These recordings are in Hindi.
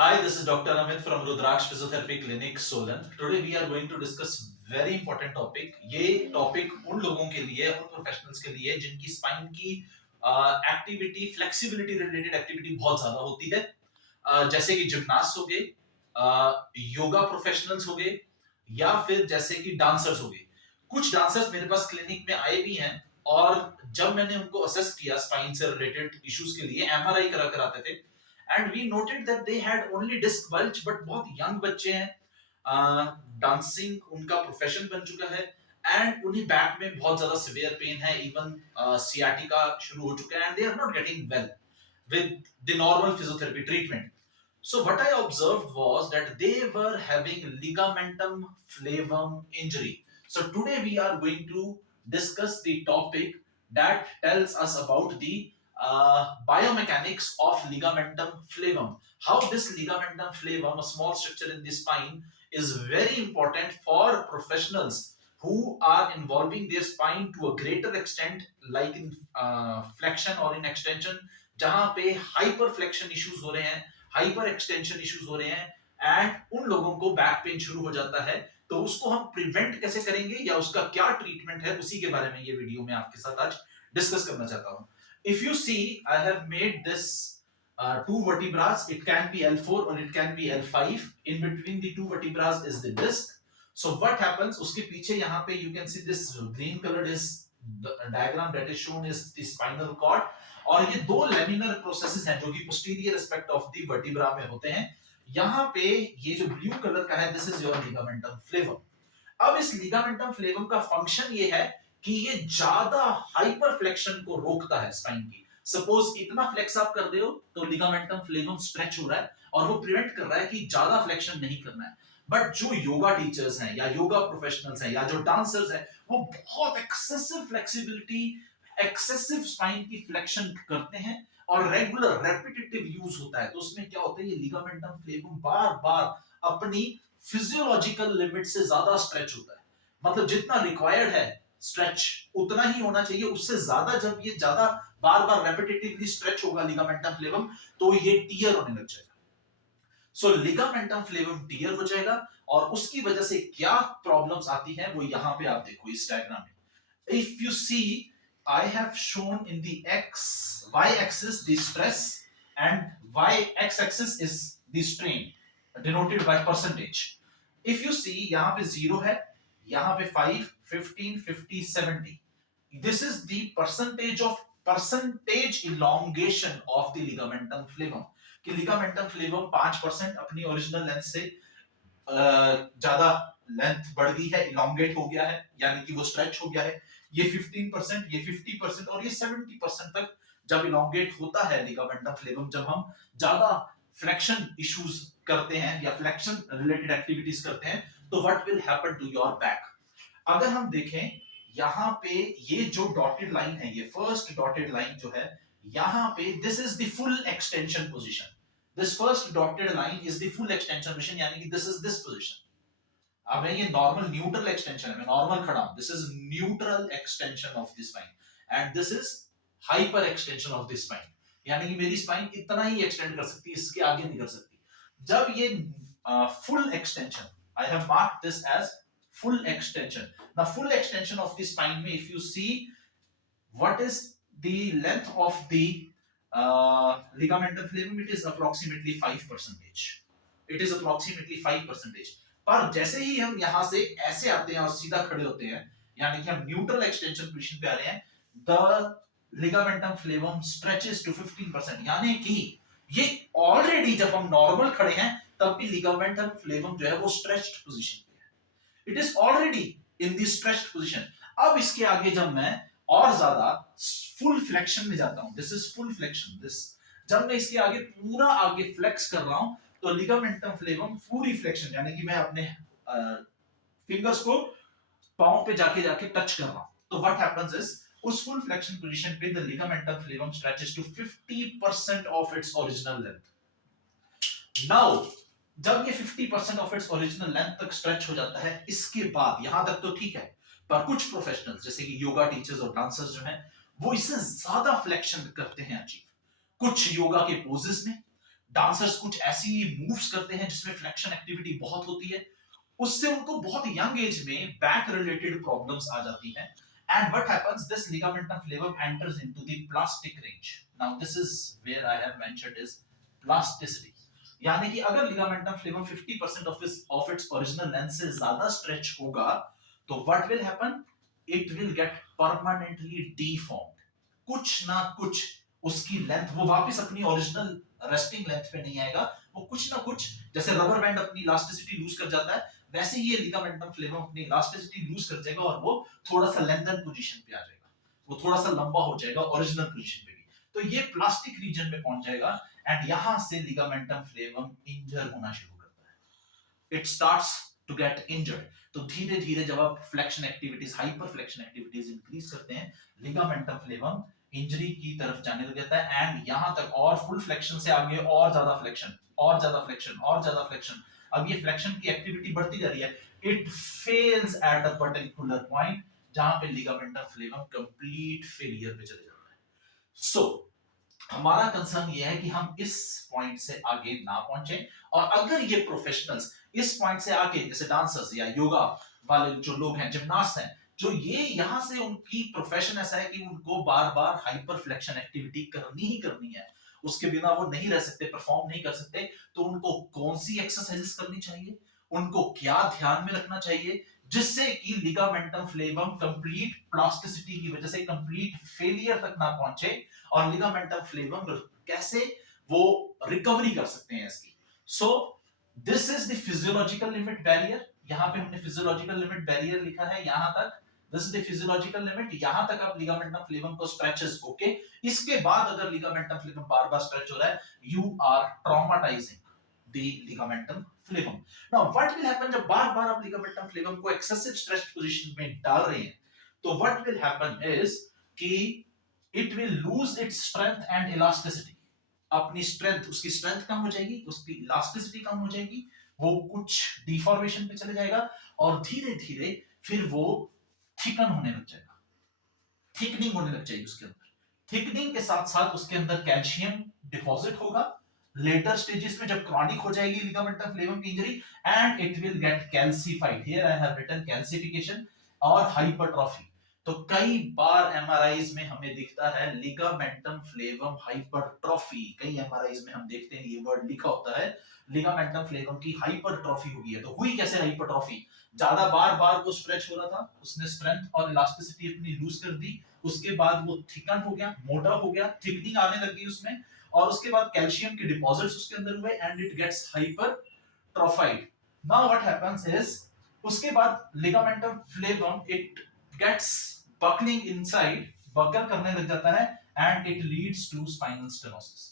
Hi, this is Dr. Amit from Rudraksh Physiotherapy Clinic, Solan. Today we are going to discuss very important topic. ये टॉपिक उन लोगों के लिए, उन प्रोफेशनल्स के लिए जिनकी स्पाइन की एक्टिविटी, फ्लेक्सिबिलिटी रिलेटेड एक्टिविटी बहुत ज्यादा होती है, जैसे कि जिम्नास्ट हो गए, योगा प्रोफेशनल्स हो गए, या फिर जैसे कि डांसर्स हो गए। कुछ डांसर्स मेरे पास क्लिनिक में आए भी हैं, और जब मैंने उनको असेस किया स्पाइन से रिलेटेड इश्यूज के लिए, एमआरआई करा कर आते थे, and we noted that they had only disc bulge, but बहुत यंग बच्चे हैं, डांसिंग उनका प्रोफेशन बन चुका है, एंड उन्हीं बैक में बहुत ज्यादा सिवियर पेन है, इवन सियाटिका शुरू हो चुका है, and they are not getting well with the normal physiotherapy treatment. So what I observed was that they were having ligamentum flavum injury. So today we are going to discuss the topic that tells us about the biomechanics of ligamentum flavum. How this ligamentum flavum, a small structure in the spine, is very important for professionals who are involving their spine to a greater extent, like in flexion or in extension, जहां पे हाइपर फ्लेक्शन इश्यूज हो रहे हैं, हाइपर एक्सटेंशन इश्यूज हो रहे हैं, एंड उन लोगों को बैक पेन शुरू हो जाता है। तो उसको हम प्रिवेंट कैसे करेंगे या उसका क्या ट्रीटमेंट है, उसी के बारे में ये वीडियो में आपके साथ आज डिस्कस करना चाहता हूं। If you see, I have made this two vertebras. It can be L4 or it can be L5. In between the two vertebras is the disc. So what happens? उसके पीछे यहाँ पे you can see this green colored is the diagram that is shown is the spinal cord. और ये दो लेमिनर प्रोसेसेस हैं जो कि posterior aspect of the vertebra में होते हैं। यहाँ पे ये जो ब्लू कलर का है, दिस इज योर लिगामेंटम फ्लेवम। अब इस लिगामेंटम फ्लेवम का फंक्शन ये है कि ये ज्यादा हाइपर फ्लेक्शन को रोकता है स्पाइन की। सपोज इतना फ्लेक्स आप कर रहे हो तो लिगामेंटम फ्लेवम स्ट्रेच हो रहा है, और वो प्रिवेंट कर रहा है कि ज्यादा फ्लेक्शन नहीं करना है। बट जो योगा टीचर्स हैं या योगा प्रोफेशनल्स हैं या जो डांसर्स हैं, वो बहुत एक्सेसिव फ्लेक्सिबिलिटी, एक्सेसिव स्पाइन की फ्लेक्शन करते हैं, और रेगुलर रेपिटेटिव यूज होता है। तो उसमें क्या होता है, ये लिगामेंटम फ्लेवम बार बार अपनी फिजियोलॉजिकल लिमिट से ज्यादा स्ट्रेच होता है। मतलब जितना रिक्वायर्ड है स्ट्रेच उतना ही होना चाहिए, उससे ज्यादा जब ये ज्यादा बार बार रेपिटेटिवली स्ट्रेच होगा लिगामेंटम फ्लेवम, तो ये टियर होने लग जाएगा। सो लिगामेंटम फ्लेवम टियर हो जाएगा, और उसकी वजह से क्या प्रॉब्लम्स आती हैं वो यहां पे आप देखो इस डायग्राम में। If you see, I have shown in the y-axis the stress, and x-axis is the strain, denoted by percentage. If you see, यहाँ पे 0 है, यहाँ पे 5, 15, 50, 70. This is the percentage elongation of the ligamentum flavum. कि ligamentum flavum 5% अपनी ओरिजिनल लेंथ से ज्यादा लेंथ बढ़ गई है, इलोंगेट हो गया है, यानी कि वो स्ट्रेच हो गया है। ये 15%, ये 50% और ये 70% तक जब इलोंगेट होता है लिगामेंटम फ्लेवम, जब हम ज्यादा फ्लेक्शन इश्यूज करते हैं या फ्लेक्शन रिलेटेड एक्टिविटीज करते हैं, तो what will happen to your back. अगर हम देखें यहाँ पे ये जो डॉटेड लाइन है, ये फर्स्ट डॉटेड लाइन जो है यहाँ पे, this is the full extension position. This first dotted line is the full extension position, यानी कि दिस इज दिस पोजीशन। अब ये नॉर्मल न्यूट्रल एक्सटेंशन है, मैं नॉर्मल खड़ा हूं, this is neutral extension of the spine, and this is hyper extension of the spine, यानी कि मेरी स्पाइन इतना ही एक्सटेंड कर सकती है, इसके आगे नहीं कर सकती। जब ये full extension, I have marked this as full extension. Now full extension of the spine में, if you see what is the length of the ligamentum flavum, it is approximately 5%. It is approximately 5%. पर जैसे ही हम यहां से ऐसे आते हैं और सीधा खड़े होते हैं, यानी कि हम न्यूट्रल एक्सटेंशन पोजीशन पे आ रहे हैं, the ligamentum flavum stretches to 15%, यानी कि ये ऑलरेडी जब हम नॉर्मल खड़े हैं तब भी लिगामेंटम फ्लेवम जो है वो stretched position, it is already in the stretched position. अब इसके आगे जब मैं और ज्यादा फुल फ्लेक्शन में जाता हूं, this is full flexion, this जब मैं इसके आगे पूरा आगे फ्लेक्स कर रहा हूं, तो लिगामेंटम फ्लेवम पूरी फ्लेक्शन, यानी कि मैं अपने फिंगर्स को पांव पे जाके जाके टच कर रहा हूं, तो व्हाट हैपेंस इज, उस फुल फ्लेक्शन पोजीशन पे the ligamentum flavum stretches to 50% of its original length. Now जब ये 50% ऑफ इट्स ओरिजिनल लेंथ तक स्ट्रेच हो जाता है, इसके बाद यहां तक तो ठीक है, पर कुछ प्रोफेशनल्स जैसे कि योगा टीचर्स और डांसर्स जो हैं, वो इससे ज्यादा फ्लेक्शन करते हैं अचीव, कुछ योगा के पोजेस में, डांसर्स कुछ ऐसी मूव्स करते हैं जिसमें फ्लेक्शन एक्टिविटी बहुत होती है, उससे उनको बहुत यंग एज में बैक रिलेटेड प्रॉब्लम्स आ जाती हैं. And what happens? This ligamentum flavum enters into the plastic range. Now, this is where I have mentioned is plasticity. यानी कि अगर ligamentum flavum 50% of its original length से ज्यादा stretch होगा, तो what will happen? It will get permanently deformed. कुछ ना कुछ उसकी लेंथ वो वापस अपनी ओरिजिनल रेस्टिंग लेंथ पे नहीं आएगा. वो कुछ ना कुछ, जैसे रबर बैंड अपनी इलास्टिसिटी लूज कर जाता है, वैसे ही ये लिगामेंटम फ्लेवम अपनी इलास्टिसिटी लूज कर जाएगा और वो थोड़ा सा लेंथन पोजीशन पे आ जाएगा, वो थोड़ा सा लंबा हो जाएगा ओरिजिनल पोजीशन पे भी. तो ये प्लास्टिक रीजन में पहुंच जाएगा एंड यहां से लिगामेंटम फ्लेवम इंजर होना शुरू करता है. It starts to get injured. तो धीरे धीरे जब आप flexion activities, hyper flexion activities increase करते हैं, लिगामेंटम फ्लेवम इंजरी की तरफ जाने लग जाता है एंड यहां तक और फुल फ्लेक्शन से आगे और ज्यादा फ्लेक्शन, और ज्यादा फ्लेक्शन, और ज्यादा फ्लेक्शन. अब ये फ्लेक्शन की एक्टिविटी बढ़ती जा रही है. It fails at a particular point जहां पे लिगामेंटम फ्लेवम कंप्लीट फेलियर पे चले जाता है. सो हमारा कंसर्न ये है कि हम इस पॉइंट से आगे ना पहुंचे, और अगर ये प्रोफेशनल्स इस पॉइंट से आगे, जैसे डांसर्स या योगा वाले जो लोग हैं, जिम्नास्ट हैं, जो ये यहां से उनकी प्रोफेशन ऐसा है कि उनको बार बार हाइपर फ्लेक्शन एक्टिविटी करनी ही करनी है, उसके बिना वो नहीं रह सकते, परफॉर्म नहीं कर सकते, तो उनको कौन सी एक्सरसाइजेस करनी चाहिए, उनको क्या ध्यान में रखना चाहिए जिससे कि लिगामेंटम फ्लेवम कंप्लीट प्लास्टिसिटी की वजह से कंप्लीट फेलियर तक ना पहुंचे, और लिगामेंटम फ्लेवम कैसे वो रिकवरी कर सकते हैं इसकी. सो this is the physiological limit barrier. यहां पे हमने फिजियोलॉजिकल लिमिट बैरियर लिखा है यहां तक. This is the physiological limit. यहां तक आप लिगामेंटम फ्लेवम को स्ट्रेचेस, ओके. इसके बाद अगर लिगामेंटम फ्लेवम बार बार स्ट्रेच हो रहा है, you are traumatising the ligamentum flavum. Now what will happen जब बार बार आप लिगामेंटम फ्लेवम को एक्सेसिव स्ट्रेच पोजीशन में डाल रहे हैं, तो व्हाट विल हैपन इज कि it will lose its strength and elasticity. अपनी स्ट्रेंथ, उसकी स्ट्रेंथ कम हो जाएगी, उसकी इलास्टिसिटी कम हो जाएगी, वो कुछ डिफॉर्मेशन पे चले जाएगा, और धीरे धीरे फिर वो थिकन होने लग जाएगा, थिकनिंग होने लग जाएगी उसके अंदर. थिकनिंग के साथ साथ उसके अंदर कैल्शियम डिपॉजिट होगा लेटर स्टेजेस में, जब क्रॉनिक हो जाएगी लिगामेंटम फ्लेवम की injury, and it will get calcified. Here I have written calcification और हाइपरट्रॉफी. तो कई बार एमआरआईज में हमें दिखता है लिगामेंटम फ्लेवम हाइपरट्रॉफी. कई एमआरआईज में हम देखते हैं ये वर्ड लिखा होता है, लिगामेंटम फ्लेवम की हाइपरट्रॉफी हुई है. तो हुई कैसे हाइपरट्रॉफी? ज्यादा बार बार वो स्ट्रेच हो रहा था, उसने स्ट्रेंथ और इलास्टिसिटी अपनी लूज कर दी, उसके बाद वो थिकन हो गया, मोटा हो गया, थिकनिंग आने लगी उसमें, और उसके बाद कैल्शियम के डिपॉजिट्स उसके अंदर हुए and it gets hypertrophied. Now what happens is, उसके बाद ligamentum flavum it gets buckling inside, buckle करने लग जाता है and it leads to spinal stenosis.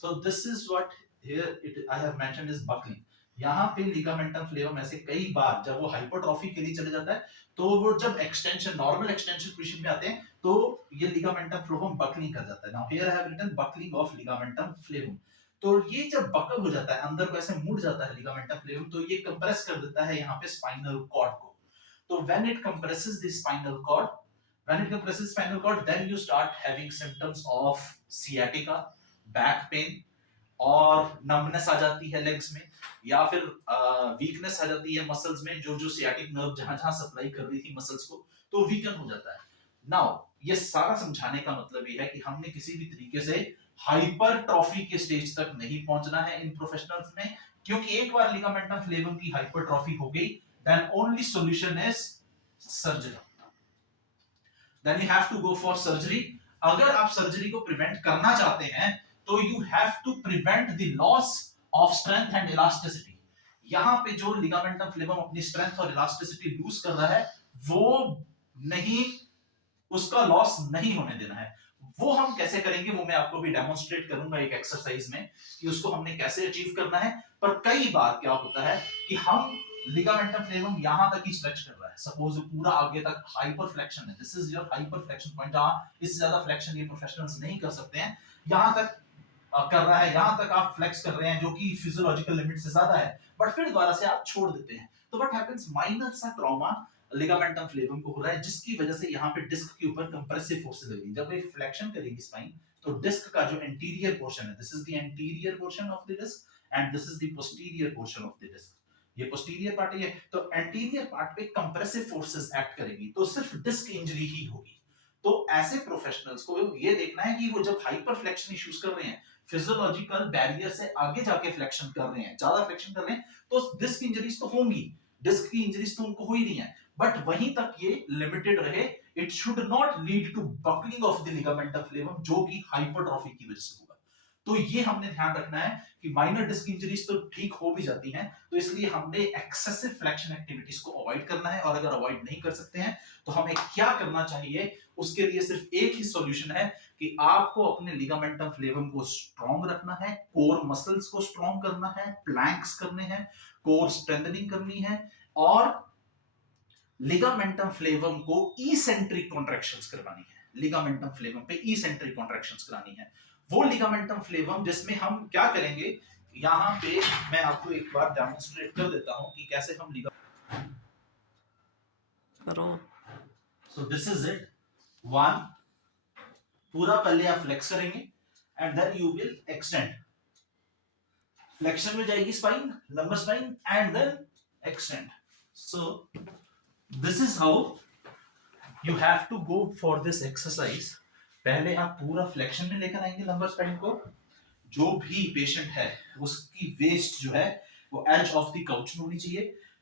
So this is what here it I have mentioned is buckling. यहां पे लिगामेंटम फ्लेवम ऐसे कई बार जब वो हाइपरट्रॉफी के लिए चले जाता है, तो वो जब एक्सटेंशन, नॉर्मल एक्सटेंशन पोजीशन में आते हैं, तो ये लिगामेंटम फ्लेवम बकलिंग कर जाता है. Now here I have written buckling of ligamentum flavum. तो ये जब बकल हो जाता है, अंदर को ऐसे मुड़ जाता है लिगामेंटम फ्लेवम, तो ये कंप्रेस कर देता है यहाँ पे स्पाइनल कॉर्ड को. तो when it compresses the spinal cord, when it compresses spinal cord, then you start having symptoms of sciatica, back pain, और numbness आ जाती है legs में, या फिर weakness आ जाती है muscles में, जो जो sciatic nerve जहां जहां supply कर रही थी muscles को, तो weaken हो जाता है. Now ये सारा समझाने का मतलब ये है कि हमने किसी भी तरीके से हाइपरट्रॉफी के स्टेज तक नहीं पहुंचना है इन प्रोफेशनल्स में, क्योंकि एक बार लिगामेंटम फ्लेवम की हाइपरट्रॉफी हो गई, then only solution is surgery. Then you have to go for surgery. अगर आप सर्जरी को प्रिवेंट करना चाहते हैं, तो you have to prevent the loss of strength and elasticity. यहां पे जो लिगामेंटम फ्लेवम अपनी स्ट्रेंथ और इलास्टिसिटी लूज कर रहा है, वो नहीं, उसका लॉस नहीं होने देना है. वो हम कैसे करेंगे, वो मैं आपको भी डेमोन्स्ट्रेट करूंगा एक एक्सरसाइज में कि उसको हमने कैसे अचीव करना है. पर कई बार क्या होता है कि हम लिगामेंटम फ्लेवम यहां तक ही स्ट्रेच कर रहा है, सपोज पूरा आगे तक हाइपर फ्लेक्शन है, this is your hyper flexion point, जहां इससे ज्यादा फ्लेक्शन ये प्रोफेशनल्स नहीं कर सकते हैं, यहां तक कर रहा है, यहां तक आप फ्लेक्स कर रहे हैं जो कि फिजियोलॉजिकल लिमिट से ज्यादा है, बट फिर दोबारा से आप छोड़ देते हैं. तो व्हाट हैपेंस, माइनर सा ट्रॉमा लिगामेंटम फ्लेवम को हो रहा है, जिसकी वजह से यहां पे डिस्क के ऊपर कंप्रेसिव फोर्स लगेगी. जब ये फ्लेक्शन करेगी स्पाइन, तो डिस्क का जो एंटीरियर पोर्शन है, this is the anterior portion of the disc and this is the posterior portion of the disc. ये पोस्टीरियर पार्ट है, तो एंटीरियर पार्ट पे कंप्रेसिव फोर्सेस एक्ट करेगी, तो सिर्फ डिस्क इंजरी ही होगी। तो ऐसे प्रोफेशनल्स को ये देखना है कि वो जब हाइपर फ्लेक्शन इश्यूज कर रहे हैं, फिजियोलॉजिकल बैरियर से आगे जाके फ्लेक्शन कर रहे हैं, ज्यादा फ्लेक्शन कर रहे हैं, तो डिस्क इंजरीज तो होंगी, डिस्क की इंजरीज तो उनको हो ही नहीं है, बट वहीं तक ये लिमिटेड रहे। It should not lead to buckling of the ligamentum flavum, जो कि हाइपरट्रॉफी की वजह से होगा। तो ये हमने ध्यान रखना है कि माइनर डिस्क इंजरीज तो ठीक हो भी जाती हैं, तो इसलिए हमने एक्सेसिव फ्लेक्शन एक्टिविटीज को अवॉइड करना है, और अगर अवॉइड नहीं कर सकते हैं तो हमें क्या करना चाहिए, उसके लिए सिर्फ एक ही सॉल्यूशन है कि आपको अपने लिगामेंटम फ्लेवम को स्ट्रॉन्ग रखना है, कोर मसल्स को स्ट्रॉन्ग करना है, प्लैंक्स करने हैं, कोर स्ट्रेंथनिंग करनी है, और लिगामेंटम फ्लेवम को इसेंट्रिक कॉन्ट्रैक्शंस करवानी है। लिगामेंटम फ्लेवम पे इसेंट्रिक कॉन्ट्रैक्शंस करानी है। वो लिगामेंटम फ्लेवम जिसमें हम क्या करेंगे, यहां पे मैं आपको एक बार डेमोंस्ट्रेट कर देता हूं कि कैसे हम करो। So this is it. One, पूरा पहले आप फ्लेक्स करेंगे and then you will extend. Flexion में जाएगी spine, lumbar spine, and then extend. So this is how you have to go for this exercise। पहले आप पूरा फ्लेक्शन में लेकर आएंगे लंबर स्पाइन को। जो भी पेशेंट है उसकी वेस्ट जो है वो एज ऑफ द काउच में होनी चाहिए,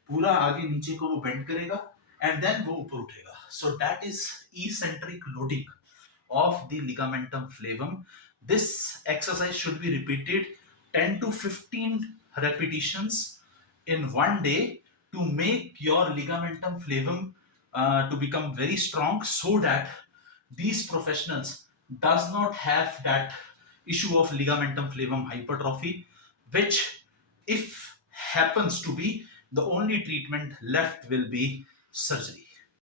पूरा आगे नीचे को वो बेंड करेगा एंड देन वो ऊपर उठेगा। So that is eccentric loading of the ligamentum flavum। This exercise should be repeated 10 to 15 repetitions in one day to make your ligamentum flavum to become very strong, so that these professionals does not have that issue of ligamentum flavum hypertrophy, which if happens to be, the only treatment left will be surgery।